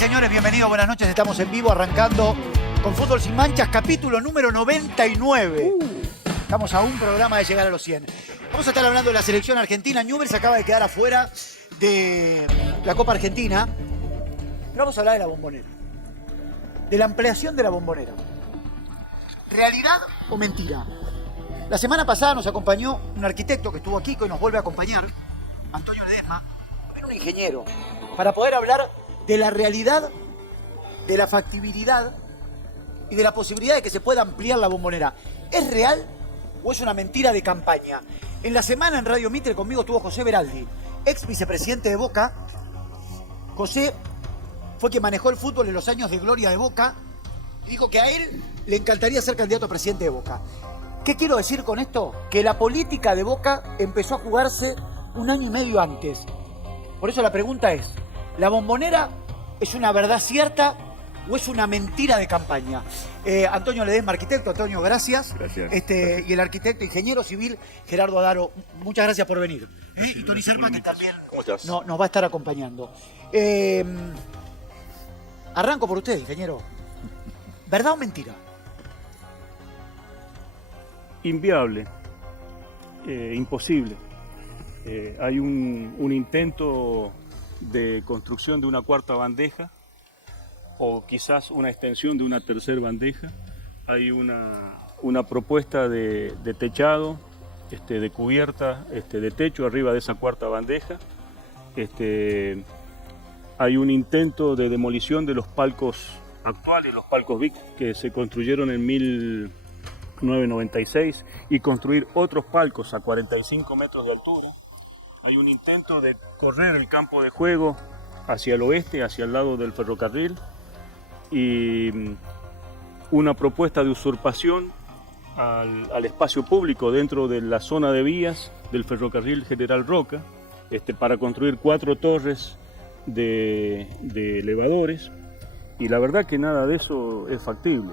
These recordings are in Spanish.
señores, bienvenidos, buenas noches. Estamos en vivo arrancando con Fútbol Sin Manchas, capítulo número 99. Estamos a un programa de llegar a los 100. Vamos a estar hablando de la selección argentina. Newell's acaba de quedar afuera de la Copa Argentina. Pero vamos a hablar de la Bombonera. De la ampliación de la Bombonera. ¿Realidad o mentira? La semana pasada nos acompañó un arquitecto que estuvo aquí, que hoy nos vuelve a acompañar, Antonio Ledesma, era un ingeniero, para poder hablar de la realidad, de la factibilidad y de la posibilidad de que se pueda ampliar la Bombonera. ¿Es real o es una mentira de campaña? En la semana en Radio Mitre conmigo estuvo José Beraldi, ex vicepresidente de Boca. José fue quien manejó el fútbol en los años de gloria de Boca y dijo que a él le encantaría ser candidato a presidente de Boca. ¿Qué quiero decir con esto? Que la política de Boca empezó a jugarse un año y medio antes. Por eso la pregunta es, ¿la Bombonera es una verdad cierta o es una mentira de campaña? Antonio Ledesma, arquitecto. Antonio, gracias. Gracias. Y el arquitecto, ingeniero civil, Gerardo Adaro, muchas gracias por venir. Y Tony Serpa, que también nos va a estar acompañando. Arranco por usted, ingeniero. ¿Verdad o mentira? Inviable, imposible. Hay un intento de construcción de una cuarta bandeja o quizás una extensión de una tercera bandeja. Hay una propuesta de techado, de cubierta, de techo arriba de esa cuarta bandeja. Hay un intento de demolición de los palcos actuales, los palcos VIC que se construyeron en 1996 y construir otros palcos a 45 metros de altura. Hay un intento de correr el campo de juego hacia el oeste, hacia el lado del ferrocarril, y una propuesta de usurpación al espacio público dentro de la zona de vías del ferrocarril General Roca, para construir 4 torres de elevadores, y la verdad que nada de eso es factible,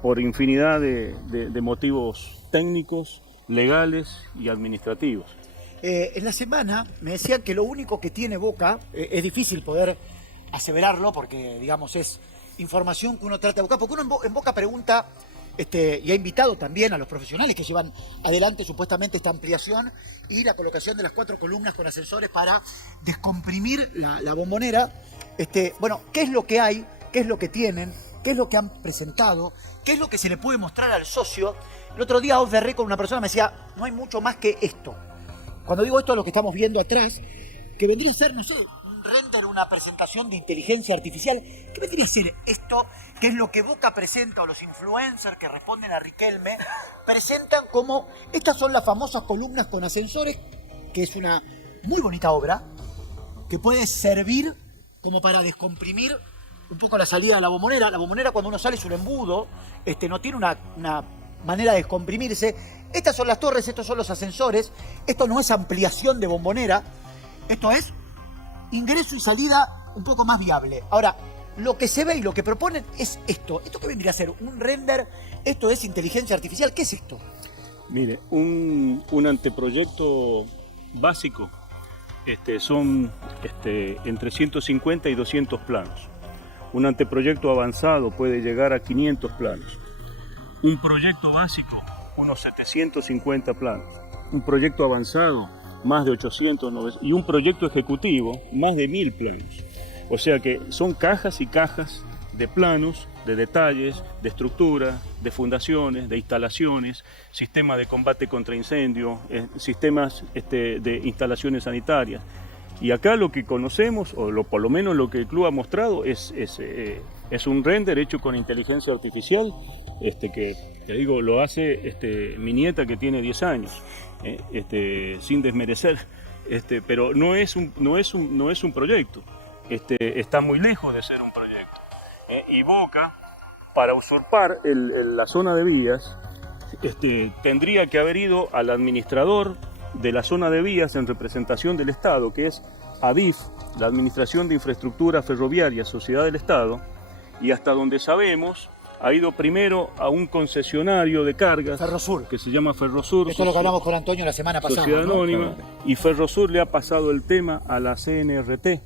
por infinidad de motivos técnicos, legales y administrativos. En la semana me decían que lo único que tiene Boca, es difícil poder aseverarlo porque, digamos, es información que uno trata de buscar, porque uno en Boca pregunta, y ha invitado también a los profesionales que llevan adelante supuestamente esta ampliación y la colocación de las 4 columnas con ascensores para descomprimir la Bombonera. Bueno, ¿qué es lo que hay? ¿Qué es lo que tienen? ¿Qué es lo que han presentado? ¿Qué es lo que se le puede mostrar al socio? El otro día off the record una persona me decía, no hay mucho más que esto. Cuando digo esto, lo que estamos viendo atrás, que vendría a ser, no sé, un render, una presentación de inteligencia artificial, ¿qué vendría a ser esto? Que es lo que Boca presenta, o los influencers que responden a Riquelme, presentan como, estas son las famosas columnas con ascensores, que es una muy bonita obra, que puede servir como para descomprimir un poco la salida de la Bombonera. La Bombonera, cuando uno sale, es un embudo, no tiene una manera de descomprimirse. Estas son las torres, estos son los ascensores. Esto no es ampliación de Bombonera, esto es ingreso y salida un poco más viable. Ahora, lo que se ve y lo que proponen es esto. ¿Esto qué vendría a ser? ¿Un render? ¿Esto es inteligencia artificial? ¿Qué es esto? Mire, un anteproyecto básico son entre 150 y 200 planos. Un anteproyecto avanzado puede llegar a 500 planos. Un proyecto básico, unos 750 planos. Un proyecto avanzado, más de 800, 900. Y un proyecto ejecutivo, más de 1000 planos. O sea que son cajas y cajas de planos, de detalles, de estructura, de fundaciones, de instalaciones, sistema de combate contra incendio, sistemas de instalaciones sanitarias. Y acá lo que conocemos, o por lo menos lo que el club ha mostrado, es un render hecho con inteligencia artificial, que te digo, lo hace mi nieta que tiene 10 años, sin desmerecer, pero no es un proyecto, está muy lejos de ser un proyecto. Y Boca, para usurpar la zona de vías, tendría que haber ido al administrador de la zona de vías en representación del Estado, que es ADIF, la Administración de Infraestructura Ferroviaria, Sociedad del Estado, y hasta donde sabemos, ha ido primero a un concesionario de cargas, Ferrosur, que se llama Ferrosur. Esto es lo que hablamos con Antonio la semana pasada. Sociedad ¿no? Anónima, y Ferrosur le ha pasado el tema a la CNRT,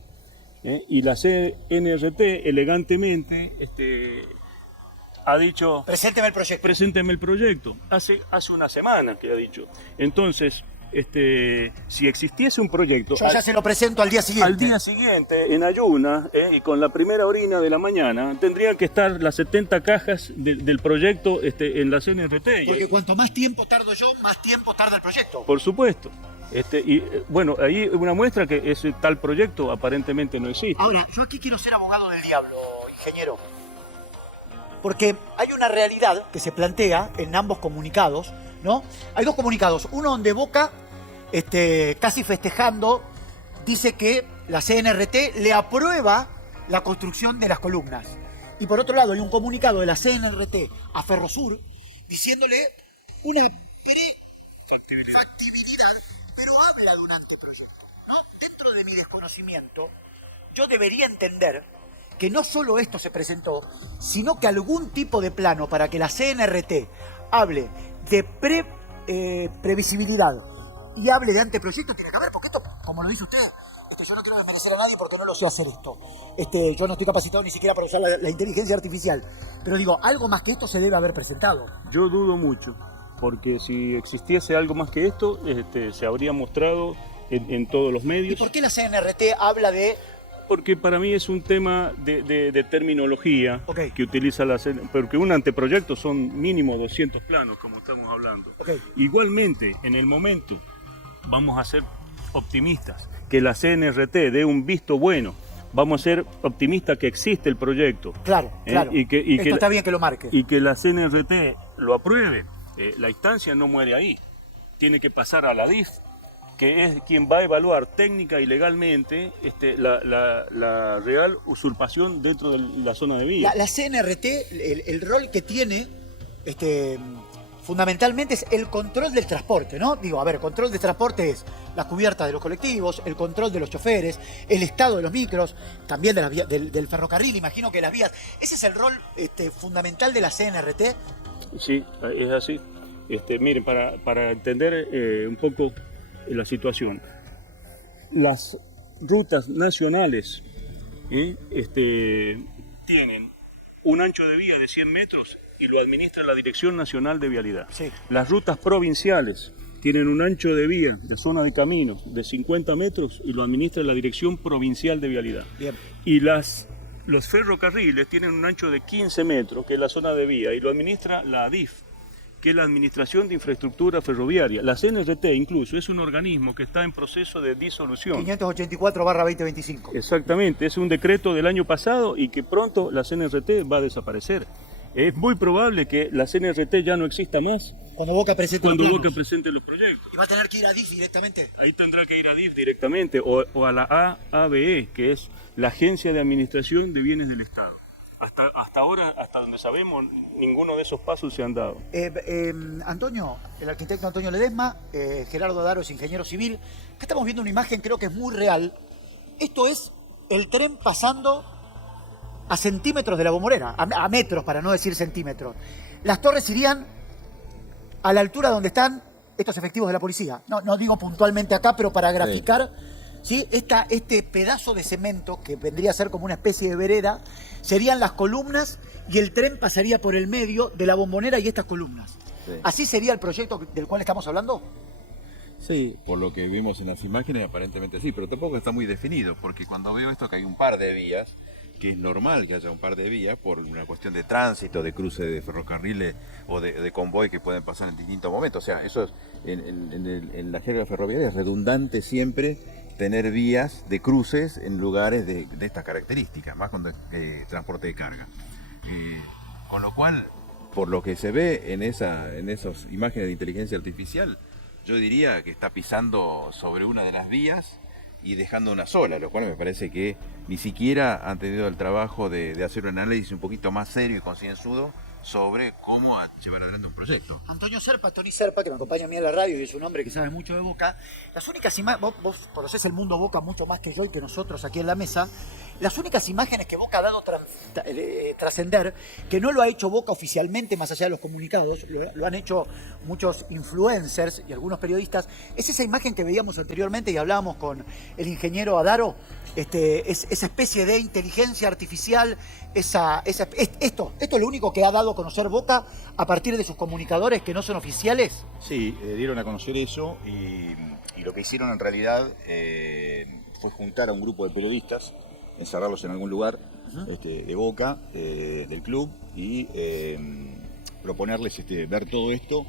Y la CNRT elegantemente ha dicho... Presénteme el proyecto. Presénteme el proyecto. Hace una semana que ha dicho. Entonces, si existiese un proyecto... Yo ya se lo presento al día siguiente. Al día siguiente, en ayuna, y con la primera orina de la mañana, tendrían que estar las 70 cajas del proyecto en la CNRT. Porque cuanto más tiempo tardo yo, más tiempo tarda el proyecto. Por supuesto. Bueno, ahí una muestra que ese tal proyecto aparentemente no existe. Ahora, yo aquí quiero ser abogado del diablo, ingeniero. Porque hay una realidad que se plantea en ambos comunicados, ¿no? Hay dos comunicados. Uno donde Boca, casi festejando, dice que la CNRT le aprueba la construcción de las columnas. Y por otro lado hay un comunicado de la CNRT a Ferrosur diciéndole una factibilidad, pero habla de un anteproyecto, ¿no? Dentro de mi desconocimiento, yo debería entender que no solo esto se presentó, sino que algún tipo de plano para que la CNRT hable de previsibilidad y hable de anteproyecto tiene que haber, porque esto, como lo dice usted, yo no quiero desmerecer a nadie porque no lo sé hacer esto. Yo no estoy capacitado ni siquiera para usar la inteligencia artificial. Pero digo, algo más que esto se debe haber presentado. Yo dudo mucho, porque si existiese algo más que esto, se habría mostrado en todos los medios. ¿Y por qué la CNRT habla de...? Porque para mí es un tema de terminología que utiliza la CNRT, porque un anteproyecto son mínimo 200 planos, como estamos hablando. Igualmente, en el momento, vamos a ser optimistas, que la CNRT dé un visto bueno, vamos a ser optimistas que existe el proyecto. Claro, claro. Esto está bien que lo marque. Y que la CNRT lo apruebe. La instancia no muere ahí, tiene que pasar a la DIF, que es quien va a evaluar técnica y legalmente la real usurpación dentro de la zona de vía. La CNRT, el rol que tiene, fundamentalmente es el control del transporte, ¿no? Digo, a ver, control de transporte es la cubierta de los colectivos, el control de los choferes, el estado de los micros, también de del ferrocarril, imagino que las vías. Ese es el rol fundamental de la CNRT. Sí, es así. Miren, para entender un poco la situación, las rutas nacionales tienen un ancho de vía de 100 metros y lo administra la Dirección Nacional de Vialidad. Sí. Las rutas provinciales tienen un ancho de vía de zona de caminos de 50 metros y lo administra la Dirección Provincial de Vialidad. Bien. Y los ferrocarriles tienen un ancho de 15 metros, que es la zona de vía, y lo administra la ADIF, que es la Administración de Infraestructura Ferroviaria. La CNRT incluso es un organismo que está en proceso de disolución. 584/2025. Exactamente, es un decreto del año pasado y que pronto la CNRT va a desaparecer. Es muy probable que la CNRT ya no exista más. Cuando Boca presente los proyectos. ¿Y va a tener que ir a DIF directamente? Ahí tendrá que ir a DIF directamente o a la AABE, que es la Agencia de Administración de Bienes del Estado. Hasta ahora, hasta donde sabemos, ninguno de esos pasos se han dado. Antonio, el arquitecto Antonio Ledesma, Gerardo Daro es ingeniero civil. Acá estamos viendo una imagen, creo que es muy real. Esto es el tren pasando a centímetros de la Bombonera, a metros, para no decir centímetros. Las torres irían a la altura donde están estos efectivos de la policía. No digo puntualmente acá, pero para graficar... ¿Sí? Este pedazo de cemento, que vendría a ser como una especie de vereda, serían las columnas y el tren pasaría por el medio de la Bombonera y estas columnas. Sí. ¿Así sería el proyecto del cual estamos hablando? Sí, por lo que vimos en las imágenes aparentemente sí, pero tampoco está muy definido, porque cuando veo esto que hay un par de vías, que es normal que haya un par de vías por una cuestión de tránsito, de cruce de ferrocarriles o de convoy que pueden pasar en distintos momentos. O sea, eso es, en la jerga ferroviaria es redundante siempre tener vías de cruces en lugares de estas características, más cuando transporte de carga. Con lo cual, por lo que se ve en esas imágenes de inteligencia artificial, yo diría que está pisando sobre una de las vías y dejando una sola, lo cual me parece que ni siquiera han tenido el trabajo de hacer un análisis un poquito más serio y concienzudo sobre cómo llevar adelante un proyecto. Tony Serpa, que me acompaña a mí en la radio y es un hombre que sabe mucho de Boca, las únicas imágenes, vos conocés el mundo Boca mucho más que yo y que nosotros aquí en la mesa, las únicas imágenes que Boca ha dado trascender que no lo ha hecho Boca oficialmente, más allá de los comunicados, lo han hecho muchos influencers y algunos periodistas. Es esa imagen que veíamos anteriormente y hablábamos con el ingeniero Adaro, esa especie de inteligencia artificial, esto es lo único que ha dado a conocer Boca a partir de sus comunicadores que no son oficiales. Sí, dieron a conocer eso y lo que hicieron en realidad fue juntar a un grupo de periodistas, encerrarlos en algún lugar de Boca, del club, y proponerles ver todo esto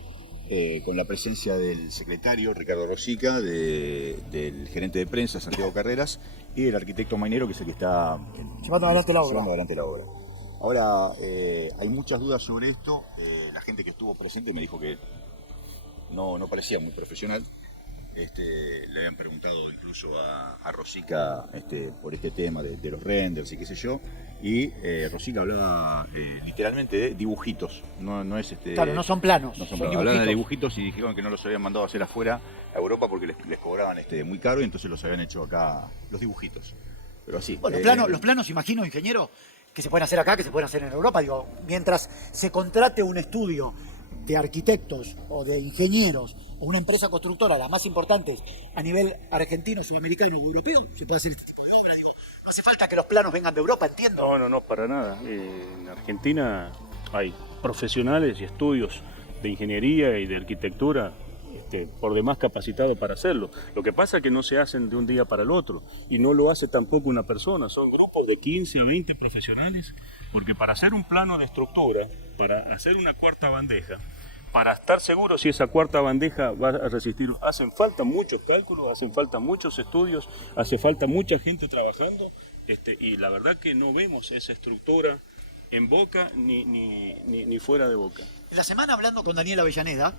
con la presencia del secretario Ricardo Rosica, del gerente de prensa Santiago Carreras y del arquitecto Mainero, que es el que está llevando adelante la obra. Ahora, hay muchas dudas sobre esto. La gente que estuvo presente me dijo que no parecía muy profesional. Le habían preguntado incluso a Rosica por este tema de los renders y qué sé yo, y Rosica hablaba literalmente de dibujitos, no es Claro, no son planos, no son son planos. Hablaban de dibujitos. dibujitos y dijeron que no los habían mandado a hacer afuera a Europa porque les cobraban muy caro, y entonces los habían hecho acá los dibujitos. Pero así. Bueno, los planos, imagino, ingeniero, que se pueden hacer acá, que se pueden hacer en Europa. Digo, mientras se contrate un estudio de arquitectos o de ingenieros o una empresa constructora, las más importantes a nivel argentino, sudamericano o europeo, se puede hacer este tipo de obra. Digo, no hace falta que los planos vengan de Europa, entiendo. No, para nada. En Argentina hay profesionales y estudios de ingeniería y de arquitectura por demás capacitados para hacerlo. Lo que pasa es que no se hacen de un día para el otro, y no lo hace tampoco una persona, son grupos de 15 a 20 profesionales, porque para hacer un plano de estructura, para hacer una cuarta bandeja, para estar seguro si esa cuarta bandeja va a resistir, hacen falta muchos cálculos, hacen falta muchos estudios, hace falta mucha gente trabajando, y la verdad que no vemos esa estructura en Boca ni fuera de Boca. En la semana, hablando con Daniel Avellaneda,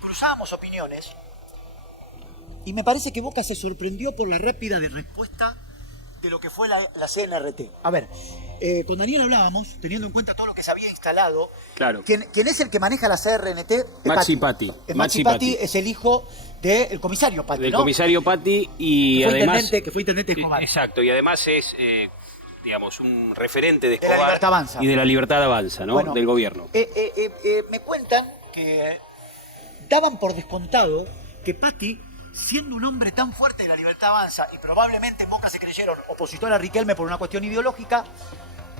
cruzábamos opiniones y me parece que Boca se sorprendió por la rápida respuesta de lo que fue la CNRT. A ver, con Daniel hablábamos, teniendo en cuenta todo lo que se había instalado. Claro. ¿Quién es el que maneja la CRNT? Maxi Patti. Maxi Patti es el hijo del comisario Patti, Del ¿no? comisario Patti, y además... Que fue intendente de Escobar. Exacto, y además es, digamos, un referente de Escobar. De la Libertad Avanza. Y de la Libertad Avanza, ¿no? Bueno, del gobierno. Me cuentan que daban por descontado que Patti, siendo un hombre tan fuerte de la Libertad Avanza, y probablemente Boca se creyeron opositor a Riquelme por una cuestión ideológica,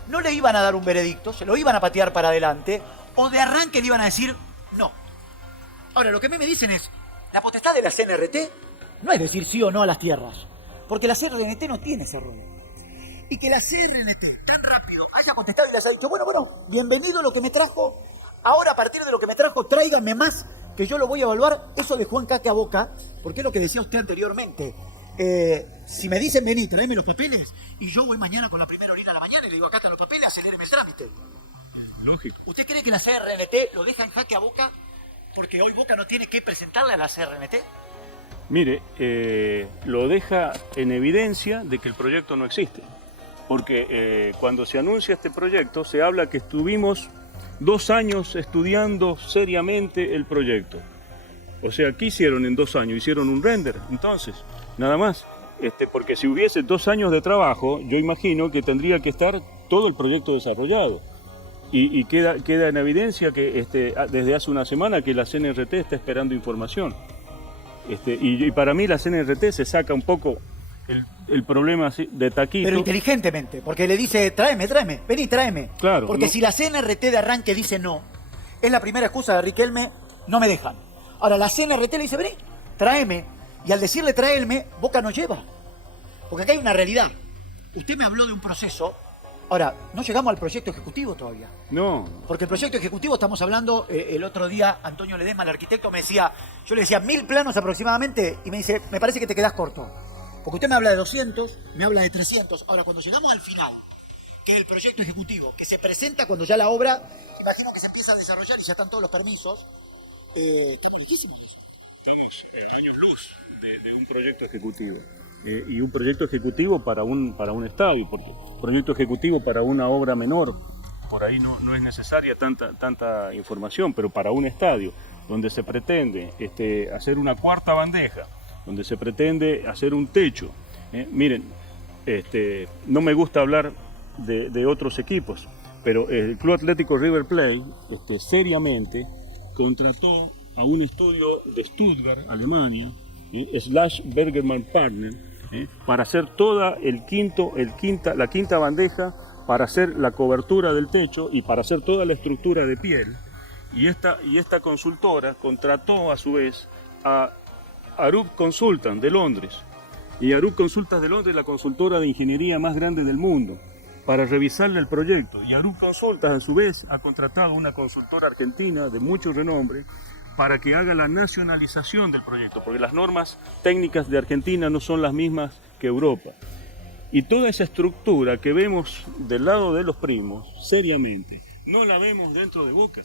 no le iban a dar un veredicto, se lo iban a patear para adelante, o de arranque le iban a decir no. Ahora, lo que a mí me dicen es, la potestad de la CNRT no es decir sí o no a las tierras, porque la CNRT no tiene ese rol. Y que la CNRT tan rápido haya contestado y les haya dicho, bueno, bienvenido lo que me trajo, ahora a partir de lo que me trajo, tráiganme más, que yo lo voy a evaluar. Eso dejó en jaque a Boca, porque es lo que decía usted anteriormente. Si me dicen, vení, tráeme los papeles, y yo voy mañana con la primera orina a la mañana y le digo, acá están los papeles, aceléreme el trámite. Lógico. ¿Usted cree que la CRNT lo deja en jaque a Boca porque hoy Boca no tiene que presentarle a la CRNT? Mire, lo deja en evidencia de que el proyecto no existe. Porque cuando se anuncia este proyecto se habla que estuvimos 2 años estudiando seriamente el proyecto. O sea, ¿qué hicieron en 2 años? Hicieron un render, entonces, nada más. Porque si hubiese 2 años de trabajo, yo imagino que tendría que estar todo el proyecto desarrollado. Y queda en evidencia que desde hace una semana que la CNRT está esperando información. Y para mí la CNRT se saca un poco el problema así, de taquito. Pero inteligentemente, porque le dice, tráeme, vení, tráeme. Claro. Porque no. si la CNRT de arranque dice no, es la primera excusa de Riquelme, no me dejan. Ahora la CNRT le dice, vení, tráeme. Y al decirle tráeme, Boca no lleva. Porque acá hay una realidad. Usted me habló de un proceso. Ahora, no llegamos al proyecto ejecutivo todavía. No. Porque el proyecto ejecutivo, estamos hablando, el otro día Antonio Ledesma, el arquitecto, me decía, yo le decía 1000 planos aproximadamente, y me dice, me parece que te quedás corto. Porque usted me habla de 200, me habla de 300. Ahora, cuando llegamos al final, que es el proyecto ejecutivo, que se presenta cuando ya la obra, imagino que se empieza a desarrollar y ya están todos los permisos, estamos lejísimos. Estamos en años luz de un proyecto ejecutivo. Y un proyecto ejecutivo para un estadio, porque proyecto ejecutivo para una obra menor, por ahí no es necesaria tanta información, pero para un estadio donde se pretende hacer una cuarta bandeja, donde se pretende hacer un techo. Miren, no me gusta hablar de otros equipos, pero el Club Atlético River Plate seriamente contrató a un estudio de Stuttgart, Alemania, slash Bergerman Partner, para hacer toda la quinta bandeja, para hacer la cobertura del techo y para hacer toda la estructura de piel. Y esta consultora contrató a su vez a Arup Consultant de Londres. Y Arup Consultant de Londres es la consultora de ingeniería más grande del mundo, para revisarle el proyecto. Y Arup Consultant a su vez ha contratado a una consultora argentina de mucho renombre para que haga la nacionalización del proyecto, porque las normas técnicas de Argentina no son las mismas que Europa. Y toda esa estructura que vemos del lado de los primos, seriamente, no la vemos dentro de Boca,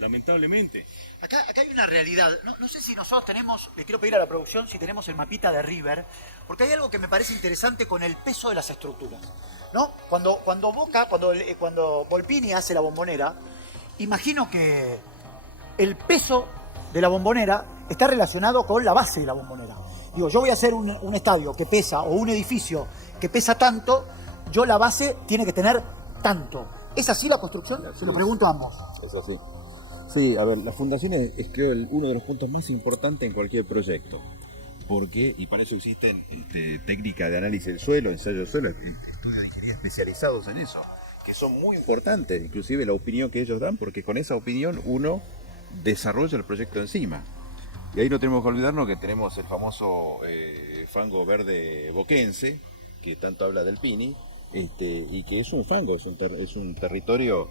lamentablemente. Acá hay una realidad. No sé si nosotros tenemos, le quiero pedir a la producción si tenemos el mapita de River, porque hay algo que me parece interesante con el peso de las estructuras, ¿no? Cuando Volpini hace la Bombonera, imagino que el peso de la Bombonera está relacionado con la base de la Bombonera. Digo, yo voy a hacer un estadio que pesa, o un edificio que pesa tanto, yo la base tiene que tener tanto. ¿Es así la construcción? Se lo pregunto a ambos. Es así. Sí, a ver, la fundación es creo uno de los puntos más importantes en cualquier proyecto. Porque, y para eso existen técnicas de análisis del suelo, ensayo del suelo, estudios de ingeniería especializados en eso, que son muy importantes, inclusive la opinión que ellos dan, porque con esa opinión uno desarrolla el proyecto encima. Y ahí no tenemos que olvidarnos que tenemos el famoso fango verde boquense, que tanto habla del Pini, y que es un fango, es un territorio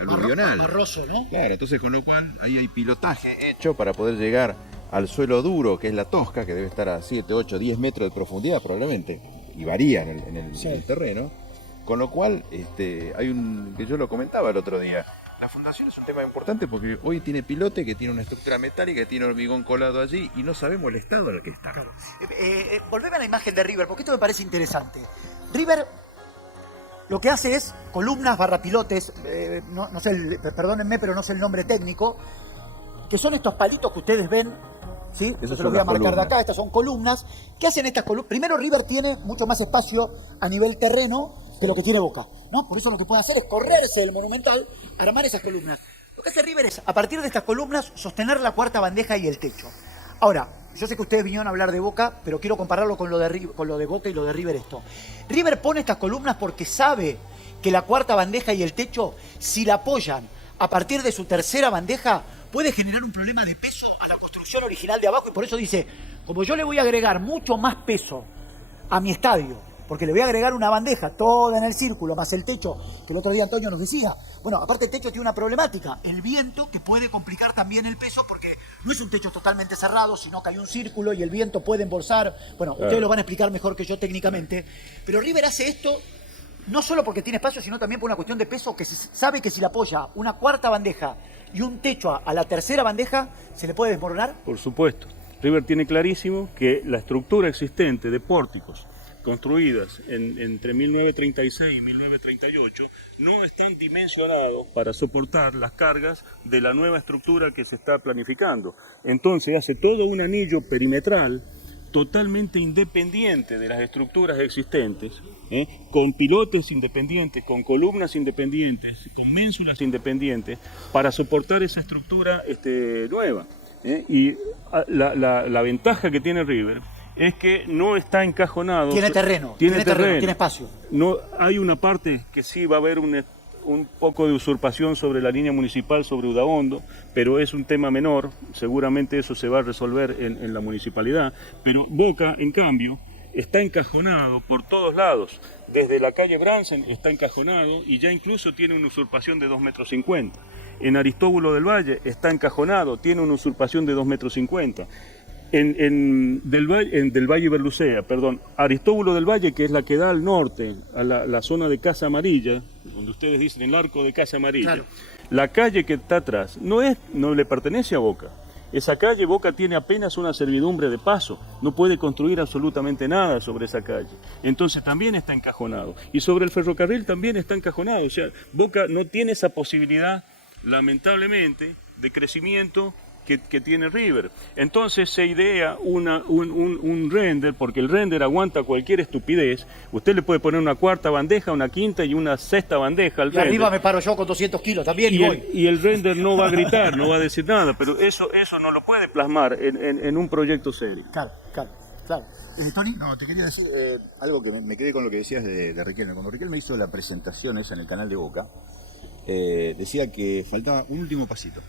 aluvional. Marroso, ¿no? Claro, entonces con lo cual ahí hay pilotaje hecho para poder llegar al suelo duro, que es la tosca, que debe estar a 7, 8, 10 metros de profundidad probablemente, y varía en el terreno. Con lo cual, que yo lo comentaba el otro día, la fundación es un tema importante porque hoy tiene pilote que tiene una estructura metálica, que tiene hormigón colado allí y no sabemos el estado en el que está. Claro. Volveme a la imagen de River, porque esto me parece interesante. River lo que hace es columnas barra pilotes, no sé, perdónenme, pero no sé el nombre técnico, que son estos palitos que ustedes ven, ¿sí? Eso se los voy a marcar de acá, estas son columnas. ¿Qué hacen estas columnas? Primero, River tiene mucho más espacio a nivel terreno que lo que tiene Boca, ¿no? Por eso lo que puede hacer es correrse del Monumental, armar esas columnas. Lo que hace River es, a partir de estas columnas, sostener la cuarta bandeja y el techo. Ahora, yo sé que ustedes vinieron a hablar de Boca, pero quiero compararlo con lo de Boca y lo de River esto. River pone estas columnas porque sabe que la cuarta bandeja y el techo, si la apoyan a partir de su tercera bandeja, puede generar un problema de peso a la construcción original de abajo, y por eso dice, como yo le voy a agregar mucho más peso a mi estadio, porque le voy a agregar una bandeja toda en el círculo, más el techo, que el otro día Antonio nos decía. Bueno, aparte el techo tiene una problemática, el viento, que puede complicar también el peso, porque no es un techo totalmente cerrado, sino que hay un círculo y el viento puede embolsar. Bueno, ustedes lo van a explicar mejor que yo técnicamente, pero River hace esto no solo porque tiene espacio, sino también por una cuestión de peso, que sabe que si le apoya una cuarta bandeja y un techo a la tercera bandeja, ¿se le puede desmoronar? Por supuesto. River tiene clarísimo que la estructura existente de pórticos construidas entre 1936 y 1938 no están dimensionados para soportar las cargas de la nueva estructura que se está planificando. Entonces hace todo un anillo perimetral totalmente independiente de las estructuras existentes, con pilotes independientes, con columnas independientes, con ménsulas independientes, para soportar esa estructura nueva. Y la ventaja que tiene River es que no está encajonado. Tiene terreno, tiene espacio. No, hay una parte que sí va a haber un poco de usurpación sobre la línea municipal, sobre Udaondo, pero es un tema menor, seguramente eso se va a resolver en la municipalidad. Pero Boca, en cambio, está encajonado por todos lados. Desde la calle Bransen está encajonado y ya incluso tiene una usurpación de 2,50 metros. En Aristóbulo del Valle está encajonado, tiene una usurpación de 2,50 metros. Del Valle Berlucea, perdón, Aristóbulo del Valle, que es la que da al norte, a la zona de Casa Amarilla, donde ustedes dicen el arco de Casa Amarilla. Claro. La calle que está atrás no le pertenece a Boca. Esa calle, Boca tiene apenas una servidumbre de paso, no puede construir absolutamente nada sobre esa calle. Entonces también está encajonado. Y sobre el ferrocarril también está encajonado. O sea, Boca no tiene esa posibilidad, lamentablemente, de crecimiento que tiene River. Entonces se idea un render, porque el render aguanta cualquier estupidez. Usted le puede poner una cuarta bandeja, una quinta y una sexta bandeja al Y render. arriba me paro yo con 200 kilos también y voy. Y el render no va a gritar, no va a decir nada, pero eso no lo puede plasmar en un proyecto serio. Claro. Tony. No, te quería decir algo que me quedé con lo que decías de Riquelme. Cuando Riquelme hizo la presentación esa en el canal de Boca, decía que faltaba un último pasito.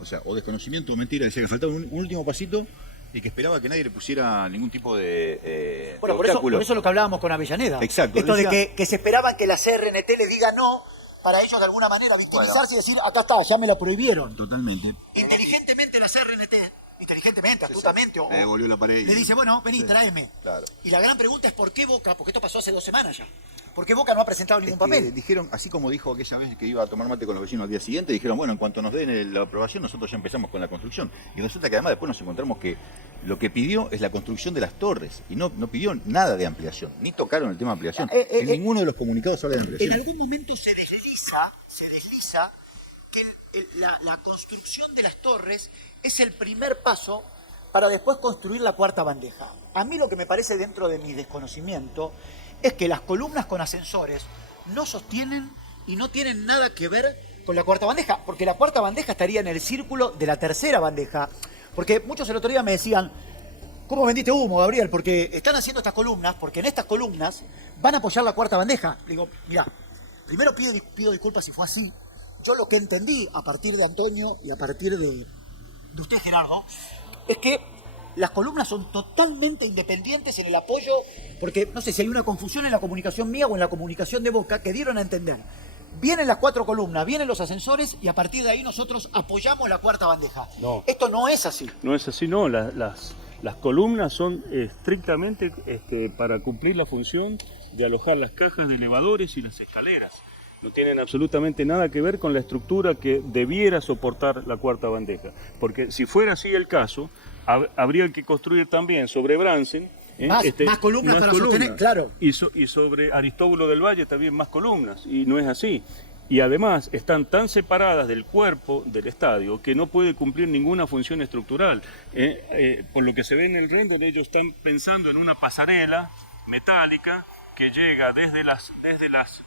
O sea, o desconocimiento o mentira, decía que faltaba un último pasito y que esperaba que nadie le pusiera ningún tipo de Bueno, por eso es lo que hablábamos con Avellaneda. Exacto. Esto Decía, de que se esperaba que la CRNT le diga no, para ellos de alguna manera victimizarse y decir, acá está, ya me la prohibieron. totalmente. Inteligentemente la CRNT, inteligentemente, astutamente, Me devolvió la pared. le dice, bueno, vení, tráeme. Claro. Y la gran pregunta es ¿por qué Boca? Porque esto pasó hace 2 semanas ya. ¿Por qué Boca no ha presentado ningún papel? Dijeron, así como dijo aquella vez que iba a tomar mate con los vecinos al día siguiente, dijeron, bueno, en cuanto nos den la aprobación, nosotros ya empezamos con la construcción. Y resulta que además después nos encontramos que lo que pidió es la construcción de las torres y no pidió nada de ampliación, ni tocaron el tema de ampliación. En ninguno de los comunicados habla de ampliación. En algún momento se desliza que la construcción de las torres es el primer paso para después construir la cuarta bandeja. A mí lo que me parece dentro de mi desconocimiento es que las columnas con ascensores no sostienen y no tienen nada que ver con la cuarta bandeja, porque la cuarta bandeja estaría en el círculo de la tercera bandeja. Porque muchos el otro día me decían, ¿cómo vendiste humo, Gabriel? Porque están haciendo estas columnas, porque en estas columnas van a apoyar la cuarta bandeja. Digo, mirá, primero pido disculpas si fue así. Yo lo que entendí a partir de Antonio y a partir de usted, Gerardo, es que las columnas son totalmente independientes en el apoyo, porque no sé si hay una confusión en la comunicación mía o en la comunicación de Boca que dieron a entender. Vienen las 4 columnas, vienen los ascensores y a partir de ahí nosotros apoyamos la cuarta bandeja. No. Esto no es así. No es así, no. Las columnas son estrictamente para cumplir la función de alojar las cajas de elevadores y las escaleras. No tienen absolutamente nada que ver con la estructura que debiera soportar la cuarta bandeja. Porque si fuera así el caso, habría que construir también sobre Bransen Más columnas para sostener, claro. Y sobre Aristóbulo del Valle también más columnas, y no es así. Y además están tan separadas del cuerpo del estadio que no puede cumplir ninguna función estructural. Por lo que se ve en el render, ellos están pensando en una pasarela metálica que llega desde las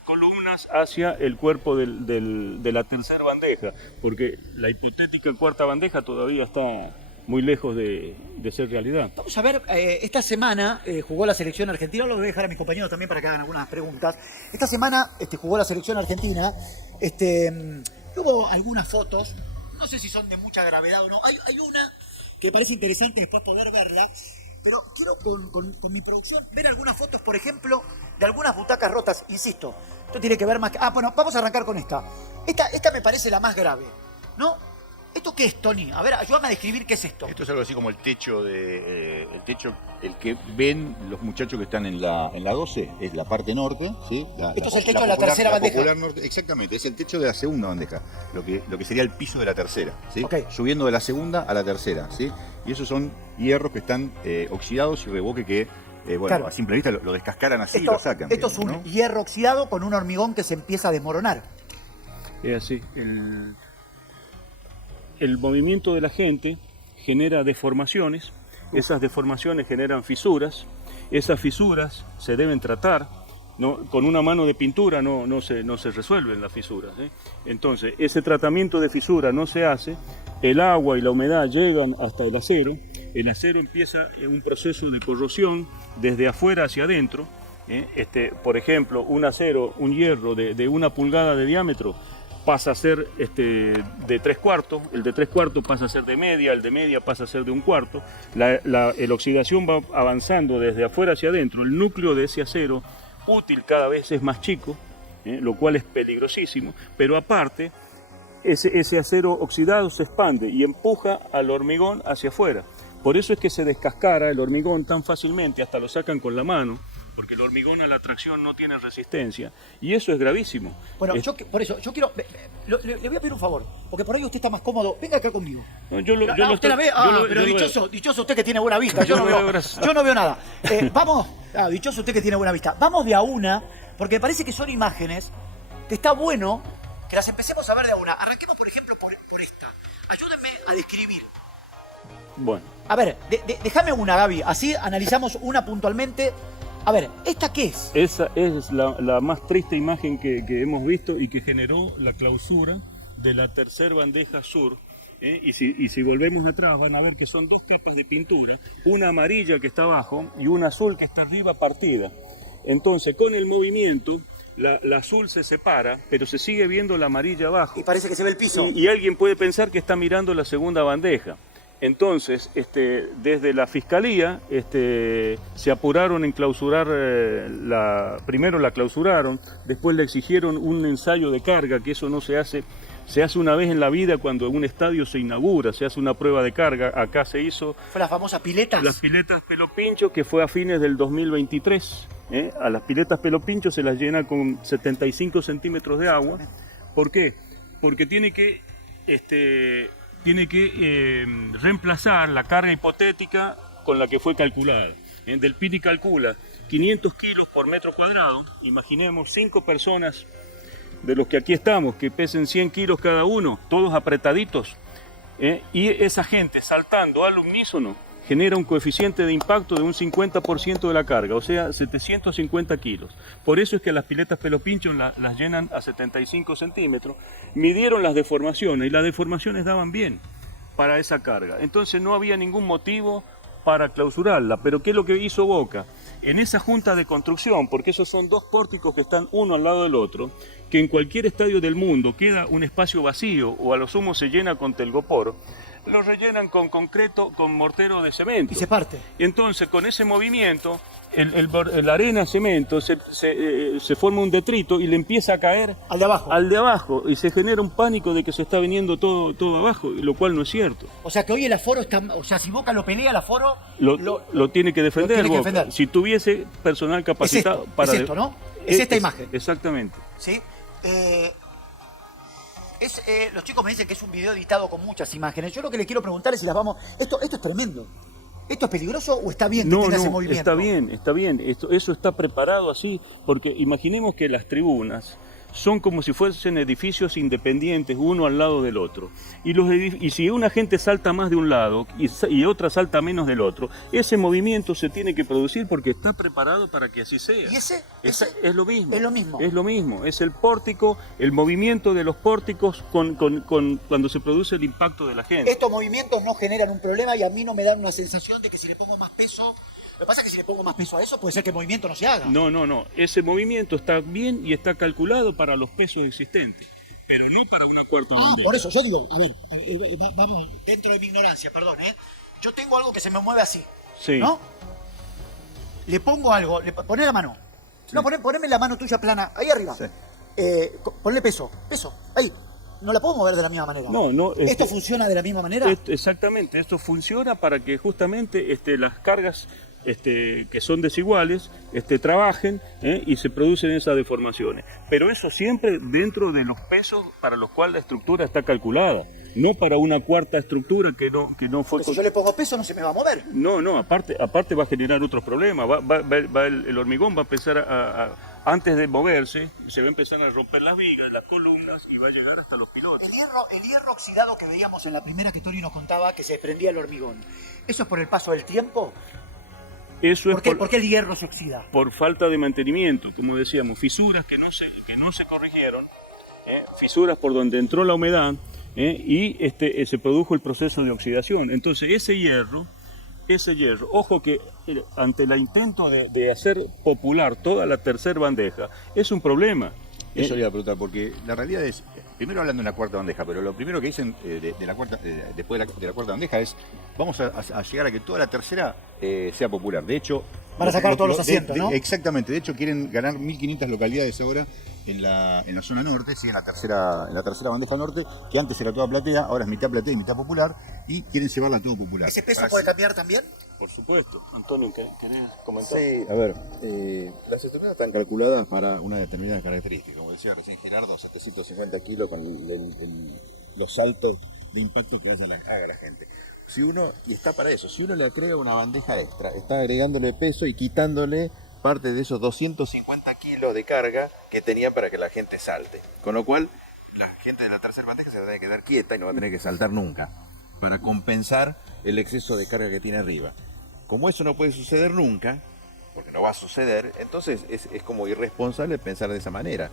columnas hacia el cuerpo de la tercera bandeja, porque la hipotética cuarta bandeja todavía está muy lejos de ser realidad. Vamos a ver, esta semana jugó la selección argentina, lo voy a dejar a mis compañeros también para que hagan algunas preguntas. Esta semana jugó la selección argentina, hubo algunas fotos, no sé si son de mucha gravedad o no, hay una que parece interesante después poder verla, pero quiero con mi producción ver algunas fotos, por ejemplo, de algunas butacas rotas, insisto, esto tiene que ver más... bueno, vamos a arrancar con esta. Esta me parece la más grave, ¿no? ¿Esto qué es, Tony? A ver, ayúdame a describir qué es esto. Esto es algo así como el techo, el que ven los muchachos que están en la 12, es la parte norte, ¿sí? Esto es el techo de la tercera bandeja. Popular norte, exactamente, es el techo de la segunda bandeja, lo que sería el piso de la tercera, ¿sí? Okay. Subiendo de la segunda a la tercera, ¿sí? Y esos son hierros que están oxidados y revoque que, Claro. a simple vista lo descascaran así y lo sacan. Esto es un ¿no? hierro oxidado con un hormigón que se empieza a desmoronar. Es así, el movimiento de la gente genera deformaciones, esas deformaciones generan fisuras, esas fisuras se deben tratar, ¿no? Con una mano de pintura no se resuelven las fisuras, ¿eh? Entonces, ese tratamiento de fisura no se hace, el agua y la humedad llegan hasta el acero empieza un proceso de corrosión desde afuera hacia adentro, ¿eh? Por ejemplo, un hierro de 1 pulgada de diámetro, pasa a ser de 3/4, el de 3/4 pasa a ser de media, el de media pasa a ser de 1/4. La oxidación va avanzando desde afuera hacia adentro. El núcleo de ese acero útil cada vez es más chico, lo cual es peligrosísimo, pero aparte ese acero oxidado se expande y empuja al hormigón hacia afuera. Por eso es que se descascara el hormigón tan fácilmente, hasta lo sacan con la mano, porque el hormigón a la tracción no tiene resistencia, y eso es gravísimo. Bueno, por eso, yo quiero... Le voy a pedir un favor, porque por ahí usted está más cómodo. Venga acá conmigo. No, ¿Usted la ve? Pero dichoso usted que tiene buena vista. Yo no veo nada. Vamos, dichoso usted que tiene buena vista. Vamos de a una, porque me parece que son imágenes que está bueno que las empecemos a ver de a una. Arranquemos, por ejemplo, por esta. Ayúdenme a describir. Bueno, A ver, déjame una, Gaby, así analizamos una puntualmente. A ver, ¿esta qué es? esa es la más triste imagen que hemos visto y que generó la clausura de la tercera bandeja sur. Y si volvemos atrás van a ver que son dos capas de pintura, una amarilla que está abajo y una azul que está arriba partida. Entonces con el movimiento la azul se separa, pero se sigue viendo la amarilla abajo. Y parece que se ve el piso. Y alguien puede pensar que está mirando la segunda bandeja. Entonces, desde la Fiscalía se apuraron en clausurar, primero la clausuraron, después le exigieron un ensayo de carga, que eso no se hace una vez en la vida cuando un estadio se inaugura, se hace una prueba de carga. Acá se hizo ¿Fue la famosa piletas? las piletas Pelo Pincho, que fue a fines del 2023. A las piletas Pelo Pincho se las llena con 75 centímetros de agua. ¿Por qué? Porque tiene que reemplazar la carga hipotética con la que fue calculada. Del PIRI calcula 500 kilos por metro cuadrado. Imaginemos 5 personas de los que aquí estamos, que pesen 100 kilos cada uno, todos apretaditos, y esa gente saltando al unísono genera un coeficiente de impacto de un 50% de la carga, o sea, 750 kilos. Por eso es que las piletas Pelo Pincho las llenan a 75 centímetros. Midieron las deformaciones y las deformaciones daban bien para esa carga. Entonces no había ningún motivo para clausurarla. Pero ¿qué es lo que hizo Boca? En esa junta de construcción, porque esos son dos pórticos que están uno al lado del otro, que en cualquier estadio del mundo queda un espacio vacío o a lo sumo se llena con telgopor, lo rellenan con concreto, con mortero de cemento. Y se parte. Entonces, con ese movimiento, la arena cemento se forma un detrito y le empieza a caer Al de abajo. al de abajo y se genera un pánico de que se está viniendo todo abajo, lo cual no es cierto. O sea que hoy el aforo está... O sea, si Boca lo pelea, el aforo... Lo tiene que defender, tiene que Boca. defender. Si tuviese personal capacitado para... es esto, ¿no? Es esta imagen. Exactamente. ¿Sí? Los chicos me dicen que es un video editado con muchas imágenes. Yo lo que les quiero preguntar es si las vamos... Esto es tremendo. ¿Esto es peligroso o está bien que tenga ese movimiento? Está bien. Eso está preparado así, porque imaginemos que las tribunas son como si fuesen edificios independientes, uno al lado del otro. Y si una gente salta más de un lado y otra salta menos del otro, ese movimiento se tiene que producir porque está preparado para que así sea. ¿Y ese? Es lo mismo. Es lo mismo. Es lo mismo. Es el pórtico, el movimiento de los pórticos cuando se produce el impacto de la gente. Estos movimientos no generan un problema y a mí no me dan una sensación de que si le pongo más peso... Lo que pasa es que si le pongo más peso a eso, puede ser que el movimiento no se haga. No. Ese movimiento está bien y está calculado para los pesos existentes, pero no para una cuarta bandera. Por eso yo digo, a ver, vamos, dentro de mi ignorancia, perdón, yo tengo algo que se me mueve así, Sí. ¿no? Le pongo algo, poné la mano. Sí. No, poneme la mano tuya plana, ahí arriba. Sí. Ponle peso, ahí. No la puedo mover de la misma manera. No. ¿Esto funciona de la misma manera? Exactamente, esto funciona para que justamente las cargas que son desiguales trabajen y se producen esas deformaciones. Pero eso siempre dentro de los pesos para los cuales la estructura está calculada, no para una cuarta estructura que no fue... Si yo le pongo peso no se me va a mover. No, aparte va a generar otros problemas. El hormigón va a empezar antes de moverse, se va a empezar a romper las vigas, las columnas y va a llegar hasta los pilotos. El hierro oxidado que veíamos en la primera que Tori nos contaba, que se prendía el hormigón, ¿eso es por el paso del tiempo? ¿Por qué el hierro se oxida? Por falta de mantenimiento, como decíamos, fisuras que no se corrigieron, fisuras por donde entró la humedad y se produjo el proceso de oxidación. Entonces ese hierro, ojo que ante el intento de hacer popular toda la tercera bandeja, es un problema. Eso le iba a preguntar, porque la realidad es, primero hablando de la cuarta bandeja, pero lo primero que dicen después de la cuarta bandeja es, vamos a llegar a que toda la tercera sea popular. De hecho... Van a sacar todos los asientos, ¿no? Exactamente, de hecho quieren ganar 1.500 localidades ahora en la zona norte, sí, en la tercera bandeja norte, que antes era toda platea, ahora es mitad platea y mitad popular, y quieren llevarla a todo popular. ¿Ese peso puede cambiar también? Por supuesto. Antonio, ¿querés comentar? Sí, a ver, las estructuras están calculadas para una determinada característica. Como decía recién Gerardo, 750 kilos con los saltos de impacto que haga la gente. Y está para eso, si uno le agrega una bandeja extra, está agregándole peso y quitándole parte de esos 250 kilos de carga que tenía para que la gente salte. Con lo cual, la gente de la tercera bandeja se va a tener que quedar quieta y no va a tener que saltar nunca, para compensar el exceso de carga que tiene arriba. Como eso no puede suceder nunca, porque no va a suceder, entonces es como irresponsable pensar de esa manera.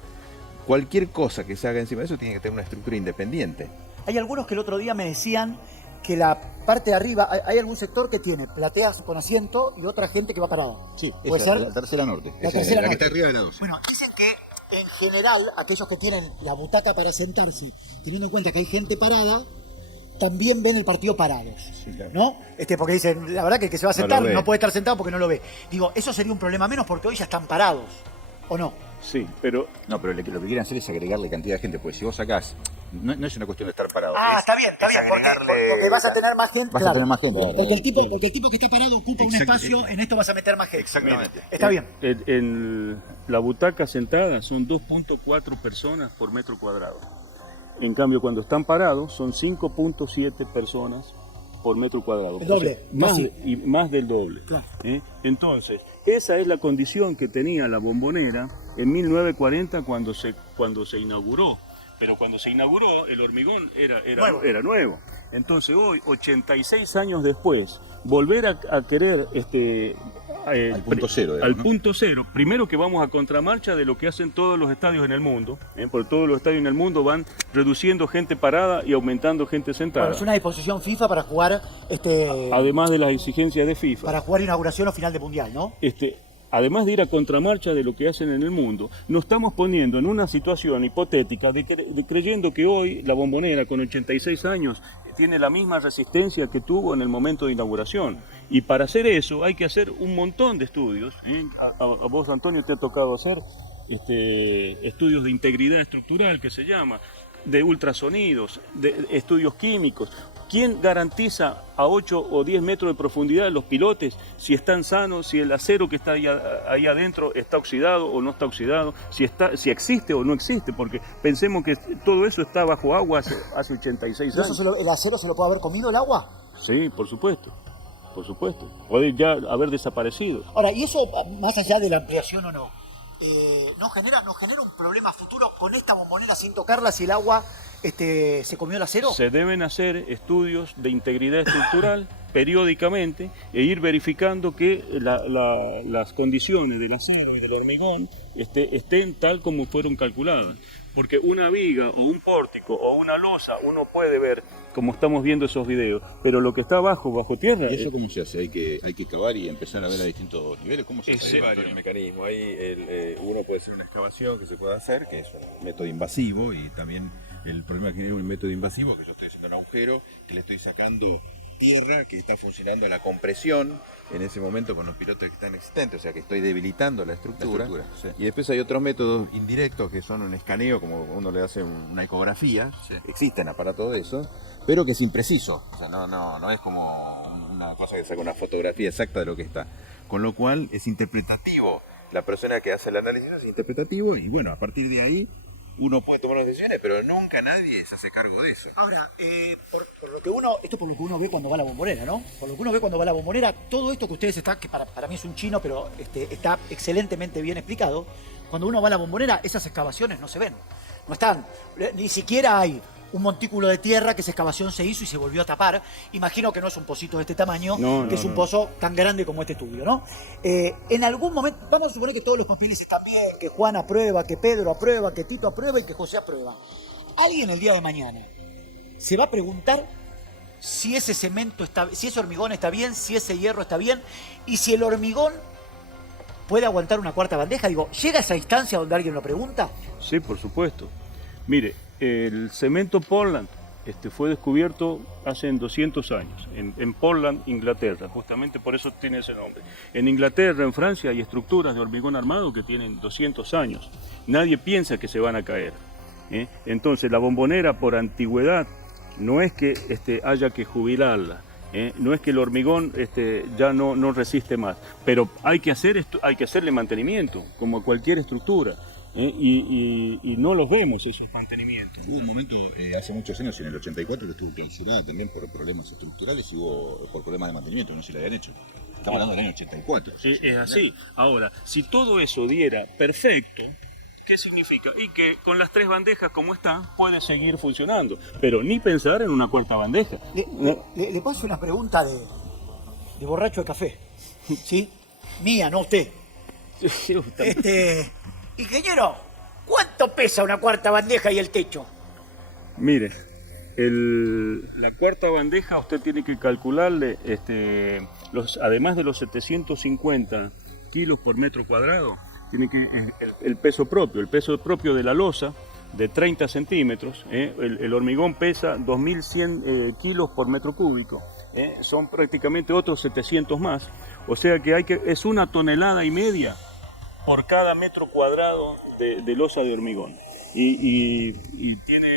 Cualquier cosa que se haga encima de eso tiene que tener una estructura independiente. Hay algunos que el otro día me decían que la parte de arriba, hay algún sector que tiene plateas con asiento y otra gente que va parada. Sí, ¿Puede esa, ser? la tercera norte. La Esa es tercera la que norte. está arriba de la 12. Bueno, dicen que en general aquellos que tienen la butaca para sentarse, teniendo en cuenta que hay gente parada, también ven el partido parados, Sí, claro. ¿no? Porque dicen, la verdad que el que se va a No lo sentar ve. no puede estar sentado porque no lo ve. Digo, eso sería un problema menos porque hoy ya están parados, ¿o no? Sí, pero No, pero lo que quieren hacer es agregarle cantidad de gente, porque si vos sacás, no es una cuestión de estar parado. Está bien, porque vas a tener más gente. Vas a tener más gente. Porque el tipo que está parado ocupa un Exacto. espacio, en esto vas a meter más gente. Exactamente. Está bien. en la butaca sentada son 2.4 personas por metro cuadrado. En cambio, cuando están parados son 5.7 personas por metro cuadrado. El doble, casi. Más del doble. Claro. Entonces, esa es la condición que tenía la Bombonera en 1940 cuando se inauguró. Pero cuando se inauguró, el hormigón era nuevo. Entonces hoy, 86 años después, volver a querer Al punto cero, al digamos, ¿no? punto cero, primero que vamos a contramarcha de lo que hacen todos los estadios en el mundo, porque todos los estadios en el mundo van reduciendo gente parada y aumentando gente sentada. Bueno, es una disposición FIFA para jugar Además de las exigencias de FIFA. para jugar inauguración o final de mundial, ¿no? Además de ir a contramarcha de lo que hacen en el mundo, nos estamos poniendo en una situación hipotética de creyendo que hoy la Bombonera con 86 años tiene la misma resistencia que tuvo en el momento de inauguración. Y para hacer eso hay que hacer un montón de estudios. A vos, Antonio, te ha tocado hacer estudios de integridad estructural, que se llama, de ultrasonidos, de estudios químicos. ¿Quién garantiza a 8 o 10 metros de profundidad los pilotes si están sanos, si el acero que está ahí adentro está oxidado o no está oxidado, si existe o no existe? Porque pensemos que todo eso está bajo agua hace 86 ¿Y años. ¿El acero se lo puede haber comido el agua? Sí, por supuesto. Por supuesto. Puede ya haber desaparecido. Ahora, ¿y eso, más allá de la ampliación o no, no genera un problema futuro con esta Bombonera sin tocarla si el agua se comió el acero? Se deben hacer estudios de integridad estructural periódicamente e ir verificando que las condiciones del acero y del hormigón estén tal como fueron calculadas. Porque una viga o un pórtico o una losa uno puede ver, como estamos viendo esos videos, pero lo que está bajo tierra... ¿Y eso cómo se hace? ¿Hay que cavar y empezar a ver a distintos niveles? ¿Cómo se hace? Hay varios mecanismos. Uno puede ser una excavación que se puede hacer, que es un método invasivo, y también el problema que tiene un método invasivo, que yo estoy haciendo un agujero, que le estoy sacando tierra, que está funcionando la compresión en ese momento con los pilotos que están existentes, o sea que estoy debilitando la estructura. Sí. Y después hay otros métodos indirectos que son un escaneo, como uno le hace una ecografía. Sí. Existen aparatos de eso, pero que es impreciso. O sea, no es como una cosa que saca una fotografía exacta de lo que está. Con lo cual es interpretativo. La persona que hace el análisis es interpretativo, y bueno, a partir de ahí uno puede tomar las decisiones, pero nunca nadie se hace cargo de eso. Ahora, por lo que uno ve cuando va a la Bombonera, ¿no? Por lo que uno ve cuando va a la Bombonera, todo esto que ustedes están, que para mí es un chino, pero está excelentemente bien explicado. Cuando uno va a la Bombonera, esas excavaciones no se ven. No están, ni siquiera hay un montículo de tierra que esa excavación se hizo y se volvió a tapar. Imagino que no es un pocito de este tamaño, que es un pozo tan grande como este tuyo, ¿no? En algún momento, vamos a suponer que todos los papeles están bien, que Juan aprueba, que Pedro aprueba, que Tito aprueba y que José aprueba. Alguien el día de mañana se va a preguntar si ese cemento está, si ese hormigón está bien, si ese hierro está bien, y si el hormigón puede aguantar una cuarta bandeja. Digo, ¿llega a esa instancia donde alguien lo pregunta? Sí, por supuesto. Mire, el cemento Portland fue descubierto hace 200 años, en Portland, Inglaterra, justamente por eso tiene ese nombre. En Inglaterra, en Francia, hay estructuras de hormigón armado que tienen 200 años. Nadie piensa que se van a caer. Entonces, la Bombonera, por antigüedad, no es que haya que jubilarla. No es que el hormigón ya no resiste más, pero hay que hacerle mantenimiento, como a cualquier estructura. Y no los vemos esos mantenimientos. Hubo un momento hace muchos años, en el 84, que estuvo clausurada también por problemas estructurales y por problemas de mantenimiento, no se le habían hecho. Estamos hablando del año 84. Sí, es así. Ahora, si todo eso diera perfecto, ¿Qué significa? Y que con las 3 bandejas como está, puede seguir funcionando. Pero ni pensar en una 4ª bandeja. Le paso una pregunta de borracho de café. ¿Sí? Mía, no usted. Ingeniero, ¿cuánto pesa una 4ª bandeja y el techo? Mire, la 4ª bandeja usted tiene que calcularle, además de los 750 kilos por metro cuadrado, tiene que el peso propio de la losa de 30 centímetros, el hormigón pesa 2100 kilos por metro cúbico, son prácticamente otros 700 más, o sea que es 1,5 toneladas por cada metro cuadrado de losa de hormigón, y tiene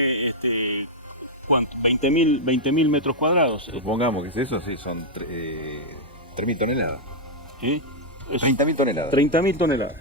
¿cuánto? 20.000 metros cuadrados. Supongamos que es eso, sí, son 3.000 toneladas. 30.000 toneladas. 30.000 toneladas.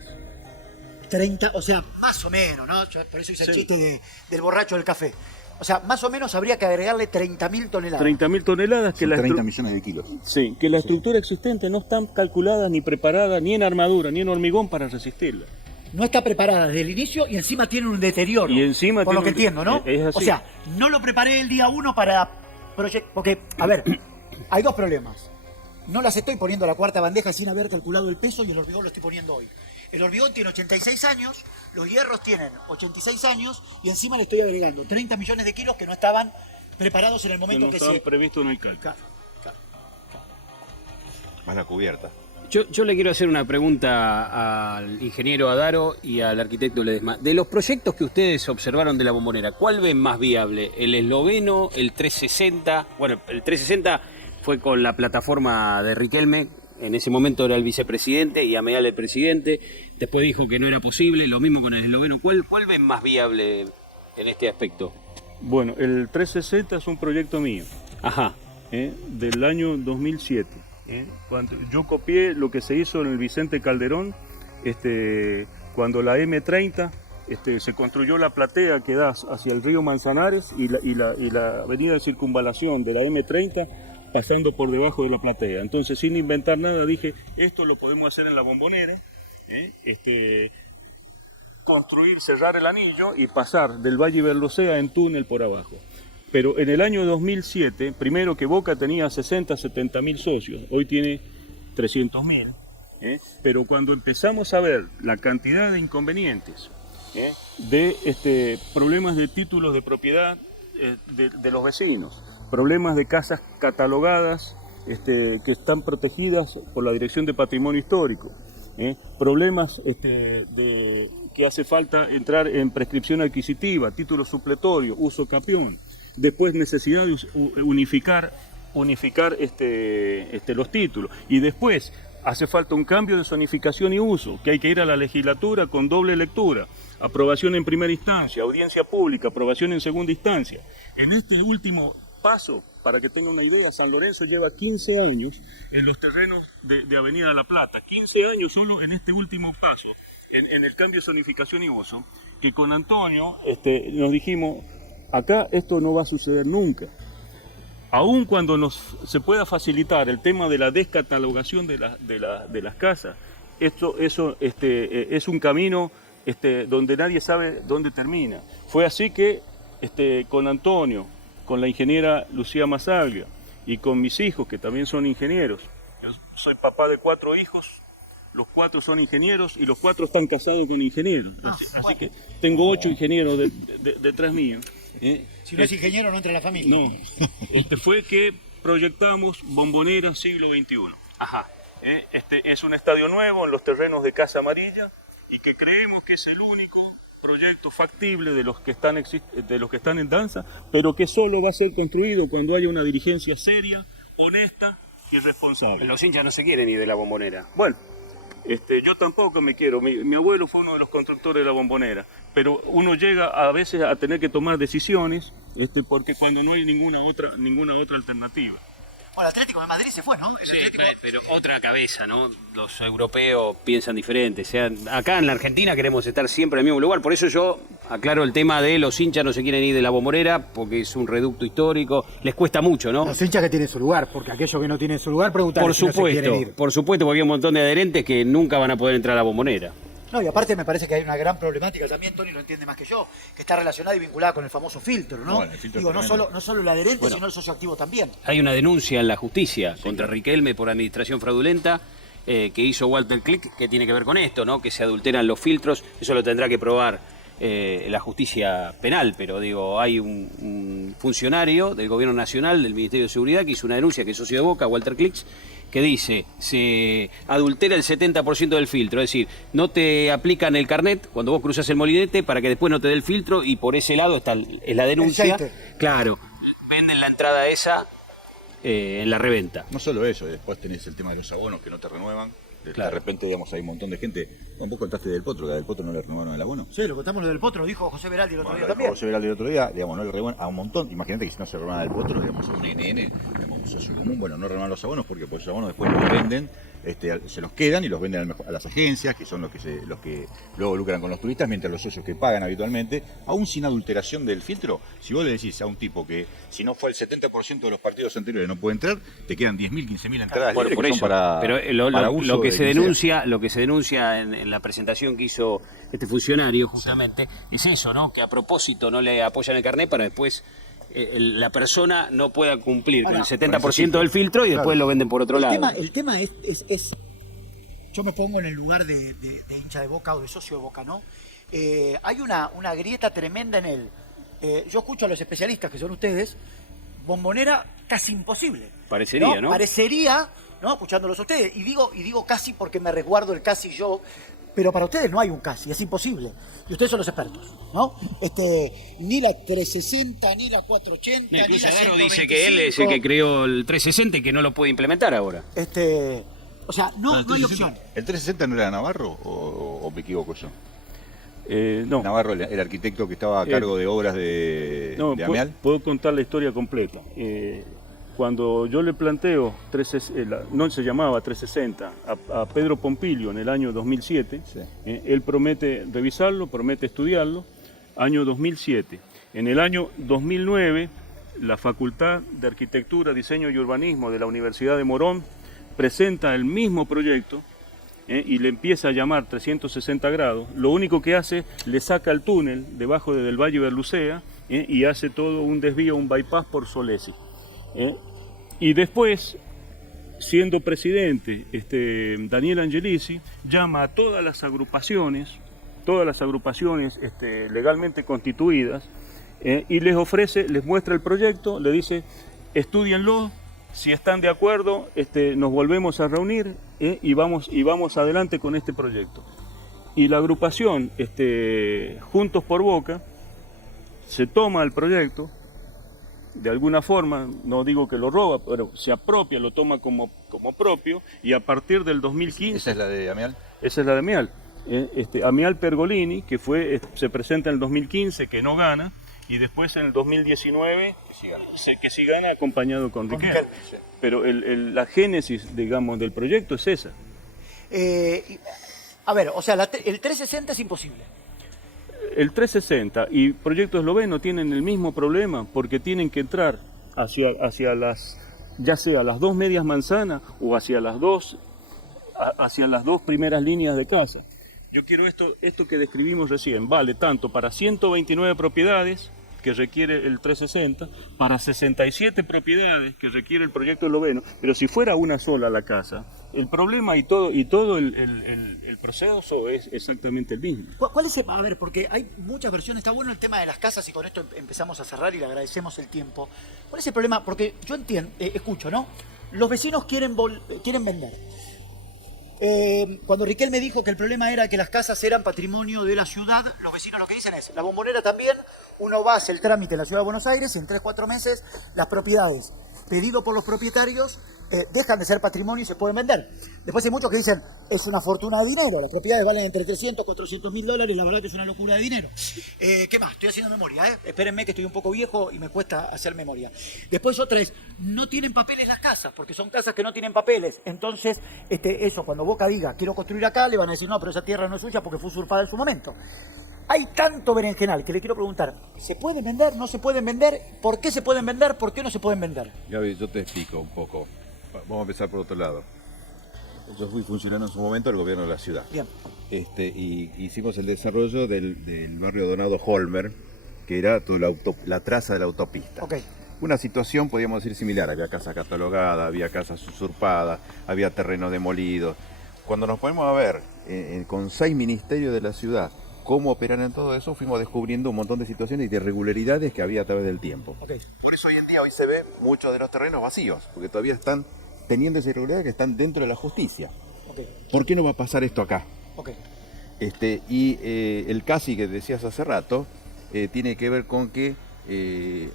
30, o sea, más o menos, ¿no? Por eso hice el chiste del borracho del café. O sea, más o menos habría que agregarle 30.000 toneladas. 30.000 toneladas que Son 30 millones de kilos. Sí, que la estructura existente no está calculada ni preparada ni en armadura ni en hormigón para resistirla. No está preparada desde el inicio y encima tiene un deterioro. Y encima por lo que entiendo, ¿no? Es así. O sea, no lo preparé el día 1 para proyectar. Porque, a ver, hay 2 problemas. No las estoy poniendo a la 4ª bandeja sin haber calculado el peso y el hormigón lo estoy poniendo hoy. El hormigón tiene 86 años, los hierros tienen 86 años y encima le estoy agregando 30 millones de kilos que no estaban preparados en el momento que no estaban previstos en el cálculo. Claro. Más la cubierta. Yo le quiero hacer una pregunta al ingeniero Adaro y al arquitecto Ledesma. De los proyectos que ustedes observaron de la Bombonera, ¿cuál ven más viable? ¿El esloveno, el 360? Bueno, el 360 fue con la plataforma de Riquelme, en ese momento era el vicepresidente y Ameal el presidente, después dijo que no era posible, lo mismo con el esloveno. ¿Cuál ven más viable en este aspecto? Bueno, el 360 es un proyecto mío. Ajá. Del año 2007. Cuando yo copié lo que se hizo en el Vicente Calderón, cuando la M30 se construyó la platea que da hacia el río Manzanares y la avenida de circunvalación de la M30 pasando por debajo de la platea. Entonces, sin inventar nada, dije, esto lo podemos hacer en la Bombonera, construir, cerrar el anillo y pasar del Valle Berlocea en túnel por abajo. Pero en el año 2007, primero que Boca tenía 60, 70 mil socios, hoy tiene 300 mil, pero cuando empezamos a ver la cantidad de inconvenientes, de problemas de títulos de propiedad de los vecinos, problemas de casas catalogadas que están protegidas por la Dirección de Patrimonio Histórico, problemas que hace falta entrar en prescripción adquisitiva, título supletorio, uso capión. Después necesidad de unificar los títulos. Y después hace falta un cambio de zonificación y uso, que hay que ir a la legislatura con doble lectura, aprobación en primera instancia, audiencia pública, aprobación en segunda instancia. En este último paso, para que tenga una idea, San Lorenzo lleva 15 años en los terrenos de Avenida La Plata, 15 años solo en este último paso, en el cambio de zonificación y uso, que con Antonio nos dijimos, acá esto no va a suceder nunca. Aun cuando se pueda facilitar el tema de la descatalogación de las casas, eso es un camino donde nadie sabe dónde termina. Fue así que con Antonio, con la ingeniera Lucía Masaglia y con mis hijos, que también son ingenieros, yo soy papá de 4 hijos, los 4 son ingenieros y los 4 están casados con ingenieros. Así que tengo 8 ingenieros detrás mío. Si no es ingeniero, no entra en la familia. No, fue que proyectamos Bombonera siglo XXI. Ajá. Es un estadio nuevo en los terrenos de Casa Amarilla y que creemos que es el único proyecto factible de los que están en danza, pero que solo va a ser construido cuando haya una dirigencia seria, honesta y responsable. Los hinchas no se quieren ir de la Bombonera. Bueno, yo tampoco me quiero. Mi abuelo fue uno de los constructores de la Bombonera, pero uno llega a veces a tener que tomar decisiones, porque cuando no hay ninguna otra alternativa. Bueno, el Atlético de Madrid se fue, ¿no? Sí, pero otra cabeza, ¿no? Los europeos piensan diferente. O sea, acá en la Argentina queremos estar siempre en el mismo lugar. Por eso yo aclaro el tema de los hinchas no se quieren ir de la Bombonera, porque es un reducto histórico. Les cuesta mucho, ¿no? Los hinchas que tienen su lugar, porque aquellos que no tienen su lugar preguntan Por si no se quieren supuesto, ir. por supuesto, porque hay un montón de adherentes que nunca van a poder entrar a la Bombonera. No, y aparte me parece que hay una gran problemática también, Tony lo entiende más que yo, que está relacionada y vinculada con el famoso filtro, ¿no? Bueno, el filtro Digo, es no tremendo. solo el adherente, sino el socioactivo también. Hay una denuncia en la justicia contra Riquelme por administración fraudulenta que hizo Walter Click, que tiene que ver con esto, ¿no? Que se adulteran los filtros. Eso lo tendrá que probar la justicia penal, pero digo, hay un funcionario del Gobierno Nacional, del Ministerio de Seguridad, que hizo una denuncia, que es socio de Boca, Walter Clicks, que dice, se adultera el 70% del filtro, es decir, no te aplican el carnet cuando vos cruzas el molinete para que después no te dé el filtro, y por ese lado es la denuncia. El aceite. Claro, venden la entrada esa en la reventa. No solo eso, después tenés el tema de los abonos que no te renuevan. Claro. De repente, digamos, hay un montón de gente. Vos contaste del Potro, que a Del Potro no le renovaron el abono. Sí, lo contamos lo del Potro, lo dijo José Veraldi el otro día Bueno, también. José Veraldi el otro día, digamos, no le renuevan a un montón. Imagínate que si no se renueva del Potro, digamos, a un NN, digamos, un socio común, bueno, no renuevan los abonos porque pues, los abonos después los venden, se los quedan y los venden a las agencias, que son los que luego lucran con los turistas, mientras los socios que pagan habitualmente, aún sin adulteración del filtro, si vos le decís a un tipo que si no fue el 70% de los partidos anteriores no puede entrar, te quedan 10.000, 15.000 entradas Bueno, libres por que eso, son para, pero para uso lo que de se quien sea. denuncia, lo que se denuncia en la presentación que hizo este funcionario justamente es eso, ¿no? Que a propósito no le apoyan el carnet para después la persona no pueda cumplir con el 70% del filtro y después lo venden por otro lado. El tema es, yo me pongo en el lugar de hincha de Boca o de socio de Boca, ¿no? Hay una grieta tremenda en él. Yo escucho a los especialistas, que son ustedes, Bombonera casi imposible. Parecería, ¿no? Parecería, ¿no? Escuchándolos a ustedes. Y digo casi porque me resguardo el casi yo, pero para ustedes no hay un casi, es imposible. Y ustedes son los expertos, ¿no? Ni la 360, ni la 480, Incluso ni la Adaro 125. dice que él es el que creó el 360 y que no lo puede implementar ahora. O sea, no hay opción. ¿El 360 no era Navarro o me equivoco yo? No. Navarro, el arquitecto que estaba a cargo de obras de Amial. Puedo contar la historia completa. Cuando yo le planteo, no se llamaba 360, a Pedro Pompilio en el año 2007, Sí. Él promete revisarlo, promete estudiarlo, año 2007. En el año 2009, la Facultad de Arquitectura, Diseño y Urbanismo de la Universidad de Morón presenta el mismo proyecto y le empieza a llamar 360 grados. Lo único que hace, le saca el túnel debajo del Valle Berlucea y hace todo un desvío, un bypass por Solesi. Y después, siendo presidente, Daniel Angelici llama a todas las agrupaciones legalmente constituidas y les muestra el proyecto, le dice, estúdienlo, si están de acuerdo, nos volvemos a reunir y vamos adelante con este proyecto. Y la agrupación, Juntos por Boca, se toma el proyecto, de alguna forma, no digo que lo roba, pero se apropia, lo toma como propio, y a partir del 2015... ¿Esa es la de Amial? Esa es la de Amial. Amial Pergolini, que se presenta en el 2015, que no gana, y después en el 2019, que sí gana acompañado con Riquelme. Pero la génesis, digamos, del proyecto es esa. A ver, o sea, el 360 es imposible. El 360 y Proyecto Esloveno tienen el mismo problema porque tienen que entrar hacia ya sea las dos medias manzanas o hacia las dos primeras líneas de casa. Yo quiero esto que describimos recién, vale tanto para 129 propiedades que requiere el 360, para 67 propiedades que requiere el Proyecto Esloveno, pero si fuera una sola la casa, el problema y todo el proceso es exactamente el mismo. ¿Cuál es a ver, porque hay muchas versiones, está bueno el tema de las casas y con esto empezamos a cerrar y le agradecemos el tiempo. ¿Cuál es el problema? Porque yo entiendo, escucho, ¿no? Los vecinos quieren vender. Cuando Riquelme dijo que el problema era que las casas eran patrimonio de la ciudad, los vecinos lo que dicen es, la Bombonera también, uno va a hacer el trámite en la Ciudad de Buenos Aires y en 3-4 meses las propiedades pedido por los propietarios dejan de ser patrimonio y se pueden vender. Después hay muchos que dicen, es una fortuna de dinero, las propiedades valen entre 300 y 400 mil dólares, la verdad que es una locura de dinero. ¿Qué más? Estoy haciendo memoria, espérenme que estoy un poco viejo y me cuesta hacer memoria. Después otra es, no tienen papeles las casas, porque son casas que no tienen papeles. Entonces, eso, cuando Boca diga, quiero construir acá, le van a decir, no, pero esa tierra no es suya porque fue usurpada en su momento. Hay tanto berenjenal que le quiero preguntar, ¿se pueden vender? ¿No se pueden vender? ¿Por qué se pueden vender? ¿Por qué no se pueden vender? Gaby, yo te explico un poco. Vamos a empezar por otro lado. Yo fui funcionario en su momento del gobierno de la ciudad. Bien. Y hicimos el desarrollo del barrio Donado Holmer, que era toda la traza de la autopista. Ok. Una situación, podríamos decir, similar. Había casas catalogadas, había casas usurpadas, había terrenos demolidos. Cuando nos ponemos a ver con 6 ministerios de la ciudad cómo operan en todo eso, fuimos descubriendo un montón de situaciones y de irregularidades que había a través del tiempo. Ok. Por eso hoy en día se ven muchos de los terrenos vacíos, porque todavía están teniendo esa irregularidad que están dentro de la justicia. Ok. ¿Por qué no va a pasar esto acá? Ok. El CASI que decías hace rato tiene que ver con que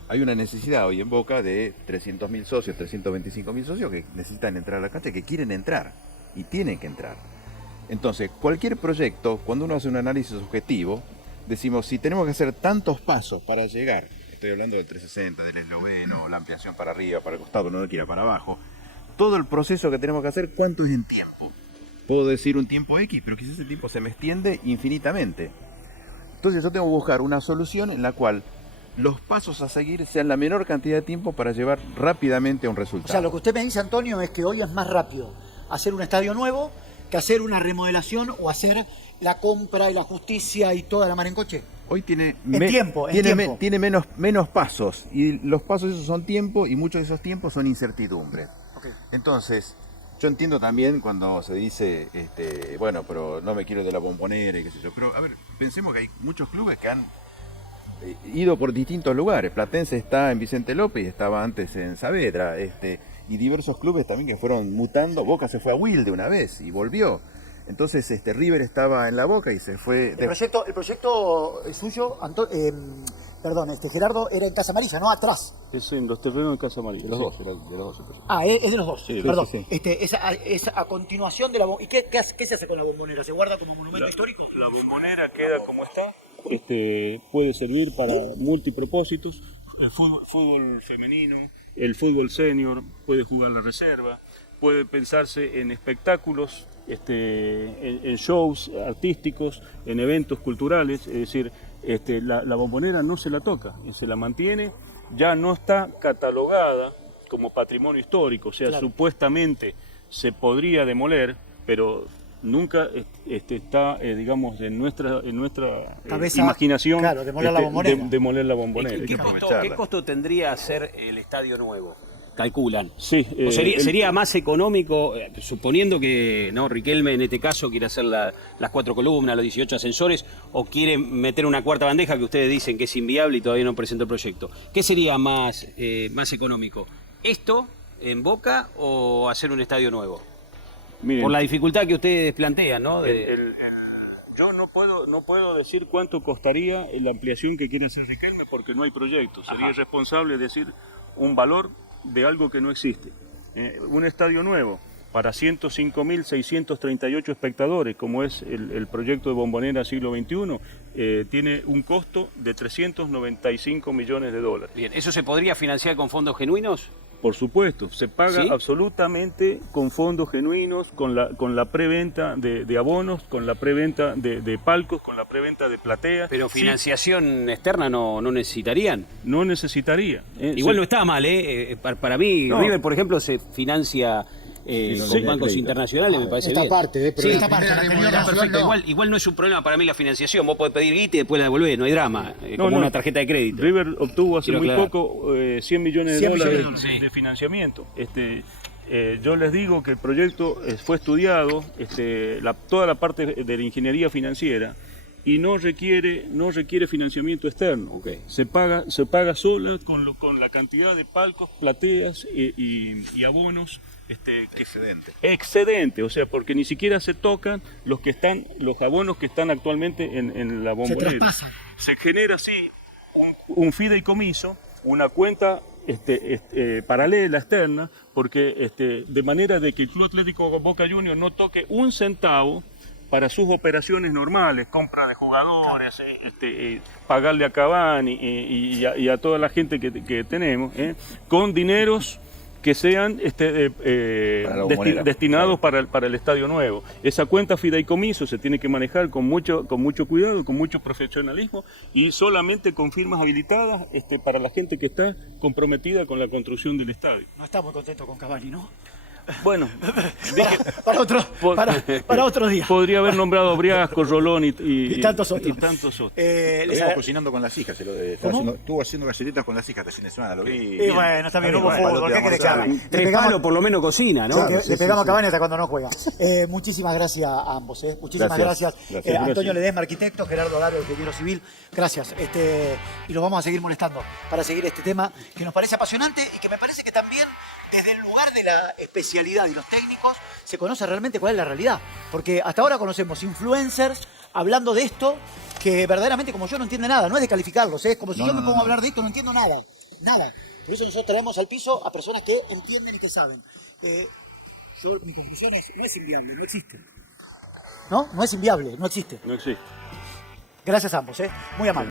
hay una necesidad hoy en Boca de 300.000 socios, 325.000 socios que necesitan entrar a la cancha, que quieren entrar y tienen que entrar. Entonces, cualquier proyecto, cuando uno hace un análisis objetivo, decimos, si tenemos que hacer tantos pasos para llegar, estoy hablando del 360, del esloveno, la ampliación para arriba, para el costado, no quiera para abajo, todo el proceso que tenemos que hacer, ¿cuánto es en tiempo? Puedo decir un tiempo X, pero quizás ese tiempo se me extiende infinitamente. Entonces yo tengo que buscar una solución en la cual los pasos a seguir sean la menor cantidad de tiempo para llevar rápidamente a un resultado. O sea, lo que usted me dice, Antonio, es que hoy es más rápido hacer un estadio nuevo que hacer una remodelación o hacer la compra y la justicia y toda la mar en coche. Hoy tiene, tiempo. tiene menos pasos, y los pasos esos son tiempo, y muchos de esos tiempos son incertidumbre. Okay. Entonces, yo entiendo también cuando se dice, bueno, pero no me quiero de la Bombonera y qué sé yo, pero a ver, pensemos que hay muchos clubes que han ido por distintos lugares. Platense está en Vicente López y estaba antes en Saavedra, y diversos clubes también que fueron mutando. Boca se fue a Wilde una vez y volvió. Entonces River estaba en La Boca y se fue... El proyecto suyo, Gerardo, era en Casa Amarilla, ¿no? Atrás. Es en los terrenos de Casa Amarilla. De los dos, de los dos. Ah, es de los dos. Sí, perdón. sí. Es a continuación de la Bombonera. ¿Y qué se hace con la Bombonera? ¿Se guarda como monumento histórico? La Bombonera queda como está. Puede servir para multipropósitos. El fútbol femenino, el fútbol senior, puede jugar la reserva, puede pensarse en espectáculos, en shows artísticos, en eventos culturales. Es decir, la Bombonera no se la toca, se la mantiene, ya no está catalogada como patrimonio histórico, o sea, claro, supuestamente se podría demoler, pero nunca está, digamos, en nuestra cabeza, imaginación, claro, demoler la Bombonera. Demoler la Bombonera. ¿Qué costo tendría hacer el estadio nuevo? Calculan. Sí, ¿O sería más económico, suponiendo que Riquelme en este caso quiere hacer las 4 columnas, los 18 ascensores, o quiere meter una cuarta bandeja que ustedes dicen que es inviable y todavía no presentó el proyecto? ¿Qué sería más económico? ¿Esto en Boca o hacer un estadio nuevo? Miren, por la dificultad que ustedes plantean, ¿no? Yo no puedo decir cuánto costaría la ampliación que quiere hacer Riquelme porque no hay proyecto. Sería irresponsable decir un valor de algo que no existe. Un estadio nuevo para 105.638 espectadores, como es el proyecto de Bombonera Siglo XXI, tiene un costo de 395 millones de dólares. Bien, ¿eso se podría financiar con fondos genuinos? Por supuesto, se paga ¿Sí? absolutamente con fondos genuinos, con la preventa de abonos, con la preventa de palcos, con la preventa de plateas. Pero financiación externa no necesitarían. No necesitaría. Igual no está mal, para mí, No. River, por ejemplo, se financia con bancos internacionales, me parece Esta bien. parte, pero esta parte, la anterior Está nación, perfecto. no. Igual no es un problema para mí la financiación. Vos podés pedir guita y después la devolvés, no hay drama. Como no. una tarjeta de crédito. River obtuvo hace Quiero muy aclarar. poco 100 millones de 100 dólares millones de dólares. de financiamiento. Yo les digo que el proyecto fue estudiado, toda la parte de la ingeniería financiera, y no requiere financiamiento externo. Okay. Se paga sola con la cantidad de palcos, plateas y abonos. Excedente, o sea, porque ni siquiera se tocan los abonos que están actualmente en la Bombonera. Se traspasan. Se genera así un fideicomiso, una cuenta paralela, externa, porque de manera de que el Club Atlético Boca Juniors no toque un centavo para sus operaciones normales, compra de jugadores, pagarle a Cavani y a toda la gente que tenemos, con dineros que sean destinados para el estadio nuevo. Esa cuenta fideicomiso se tiene que manejar con mucho cuidado, con mucho profesionalismo y solamente con firmas habilitadas para la gente que está comprometida con la construcción del estadio. No está muy contento con Cavani, ¿no? Bueno, dije, para otro día. podría haber nombrado a Briasco, Rolón Y tantos otros. Y tantos otros. Lo Les vimos agra- cocinando con las hijas. Estuvo haciendo galletitas con las hijas este fin de semana. Lo vi. Y bueno, está bien, no hubo Bueno, fútbol, ¿qué querés que haga? Le Tres pegamos- palos por lo menos cocina, ¿no? le pegamos a Cavani hasta cuando no juega. Muchísimas gracias a ambos. Muchísimas gracias. Gracias. Antonio Ledesma, arquitecto, Gerardo Daro, ingeniero civil. Gracias. Y los vamos a seguir molestando para seguir este tema que nos parece apasionante y que me parece que también desde el lugar de la especialidad y los técnicos se conoce realmente cuál es la realidad. Porque hasta ahora conocemos influencers hablando de esto que verdaderamente como yo no entiende nada. No es de calificarlos, es como si yo me pongo a hablar de esto, no entiendo nada. Nada. Por eso nosotros traemos al piso a personas que entienden y que saben. Mi conclusión es, no es inviable, no existe. ¿No? No es inviable, no existe. No existe. Gracias a ambos, muy amable.